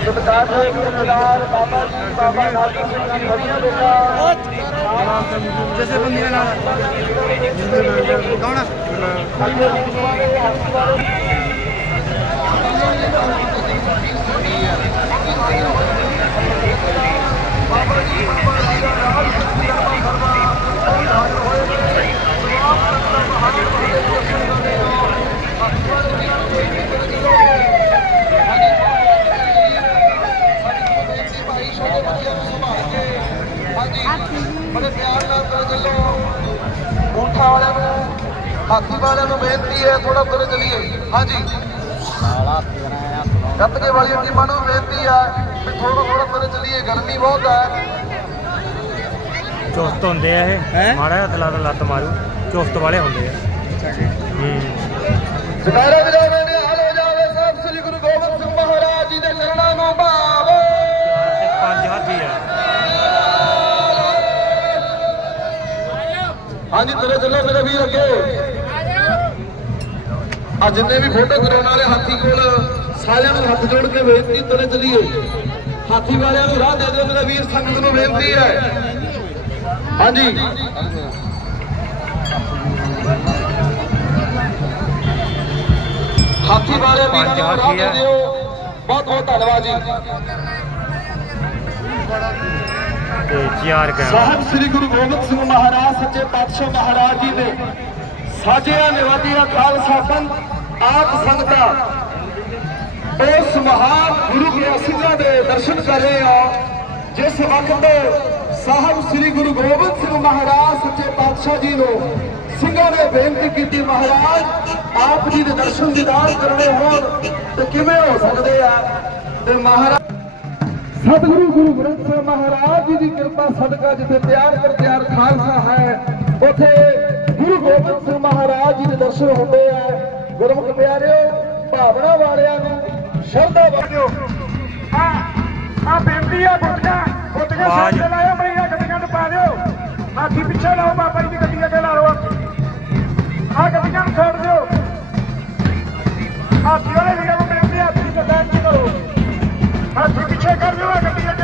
ਸਤਿਕਾਰ ਦੇ ਸਰਦਾਰ ਬਾਬਾ ਜੀ ਬਾਬਾ ਨਾਥ ਸਿੰਘ ਜੀ ਵਧੀਆ ਬੇਟਾ ਜੈਸੇ ਬੰਦੀਆਂ ਨਾਲ ਕੌਣ ਊਠਾਂ ਵਾਲਿਆਂ ਨੂੰ ਹਾਥੀ ਵਾਲਿਆਂ ਨੂੰ ਬੇਨਤੀ ਹੈ ਥੋੜਾ ਤੁਰ ਚੱਲੀਏ ਹਾਂਜੀ ਗੱਤਕੇ ਵਾਲੀਆਂ ਟੀਮਾਂ ਨੂੰ ਬੇਨਤੀ ਹੈ ਵੀ ਥੋੜਾ ਥੋੜਾ ਚੱਲੀਏ ਗਰਮੀ ਬਹੁਤ ਹੈ ਚੁਸਤ ਹੁੰਦੇ ਆ? ਇਹ। ਮਾੜਾ ਜਿਹਾ ਲੱਤ ਮਾਰੂ। ਚੁਸਤ ਵਾਲੇ ਹੁੰਦੇ ਆ। ਹੂੰ। ਜਕਾਰਾ ਵਜਾਵੇ ਹਾਂਜੀ, ਤੁਰੇ ਚੱਲੋ ਮੇਰੇ ਵੀਰ ਅੱਗੇ। ਆ ਜਿੰਨੇ ਵੀ ਫੋਟੋ ਕਰਾਉਣ ਵਾਲੇ ਹਾਥੀ ਕੋਲ, ਸਾਰਿਆਂ ਨੂੰ ਹੱਥ ਜੋੜ ਕੇ ਬੇਨਤੀ, ਤੁਰੇ ਚੱਲੀਏ। ਹਾਥੀ ਵਾਲਿਆਂ ਨੂੰ ਰਾਹ ਦੇ ਦਿਓ ਮੇਰੇ ਵੀਰ ਸੰਗਤ ਨੂੰ ਬੇਨਤੀ ਹੈ। ਹਾਂਜੀ। ਹਾਥੀ ਵਾਲੇ ਵੀਰਾਂ ਨੂੰ ਰਾਹ ਦੇ ਦਿਓ। ਬਹੁਤ ਬਹੁਤ ਧੰਨਵਾਦ ਜੀ। ਤੇ ਚਾਰ ਕੈਮ ਸਾਹਿਬ ਸ੍ਰੀ ਗੁਰੂ ਗੋਬਿੰਦ ਸਿੰਘ ਮਹਾਰਾਜ, ਸੱਚੇ ਪਾਤਸ਼ਾਹ ਮਹਾਰਾਜ ਜੀ ਨੇ ਸਾਜਿਆ ਨਿਵਾਜਿਆ ਖਾਲਸਾ ਪੰਥ, ਆਪ ਸੰਗਤਾਂ ਉਸ ਮਹਾਨ ਗੁਰੂ ਕੇ ਸਿੰਘਾਂ ਦੇ ਦਰਸ਼ਨ ਕਰ ਰਹੇ ਆ, ਜਿਸ ਵਕਤ ਸਾਹਿਬ ਸ੍ਰੀ ਗੁਰੂ ਗੋਬਿੰਦ ਸਿੰਘ ਮਹਾਰਾਜ, ਸੱਚੇ ਪਾਤਸ਼ਾਹ ਜੀ ਨੂੰ ਸਿੰਘਾਂ ਨੇ ਬੇਨਤੀ ਕੀਤੀ, ਮਹਾਰਾਜ, ਆਪ ਜੀ ਦੇ ਦਰਸ਼ਨ ਦੀਦਾਰ ਕਰਨੇ ਹੋਣ, ਤੇ ਕਿਵੇਂ ਹੋ ਸਕਦੇ ਆ? ਤੇ ਮਹਾਰਾਜ ਸਤਿਗੁਰੂ ਗੁਰੂ ਗ੍ਰੰਥ ਸਾਹਿਬ ਮਹਾਰਾਜ ਜੀ ਦੀ ਕਿਰਪਾ ਸਦਕਾ ਜਿੱਥੇ ਤਿਆਰ ਕਰ ਤਿਆਰ ਖਾਲਸਾ ਹੈ ਉਥੇ ਗੁਰੂ ਗੋਬਿੰਦ ਸਿੰਘ ਮਹਾਰਾਜ ਜੀ ਦੇ ਦਰਸ਼ਨ ਹੁੰਦੇ ਆ। ਗੁਰਮੁਖ ਪਿਆਰਿਓ ਭਾਵਨਾ ਵਾਲਿਆਂ ਨੂੰ ਸ਼ਰਧਾ ਵਾਲਿਓ। ਆ ਆ ਬੇਨਤੀ ਆ ਗੁੱਟੀਆਂ ਆਵਾਜ਼। ਸਾਈਡ ਤੇ ਲਾਇਓ ਮਈਆ ਗੱਡੀਆਂ ਨੂੰ ਪਾ ਦਿਓ। ਹਾਥੀ ਪਿੱਛੇ ਲਾਓ ਬਾਬਾ ਜੀ ਦੀ ਗੱਡੀ ਅੱਗੇ ਲਾ ਲਓ। ਆ ਗੱਡੀਆਂ ਨੂੰ ਛੱਡ ਦਿਓ। ਹਾਥੀ ਹਾਥੀ ਪਿੱਛੇ ਕਰ ਦਿਓ ਆ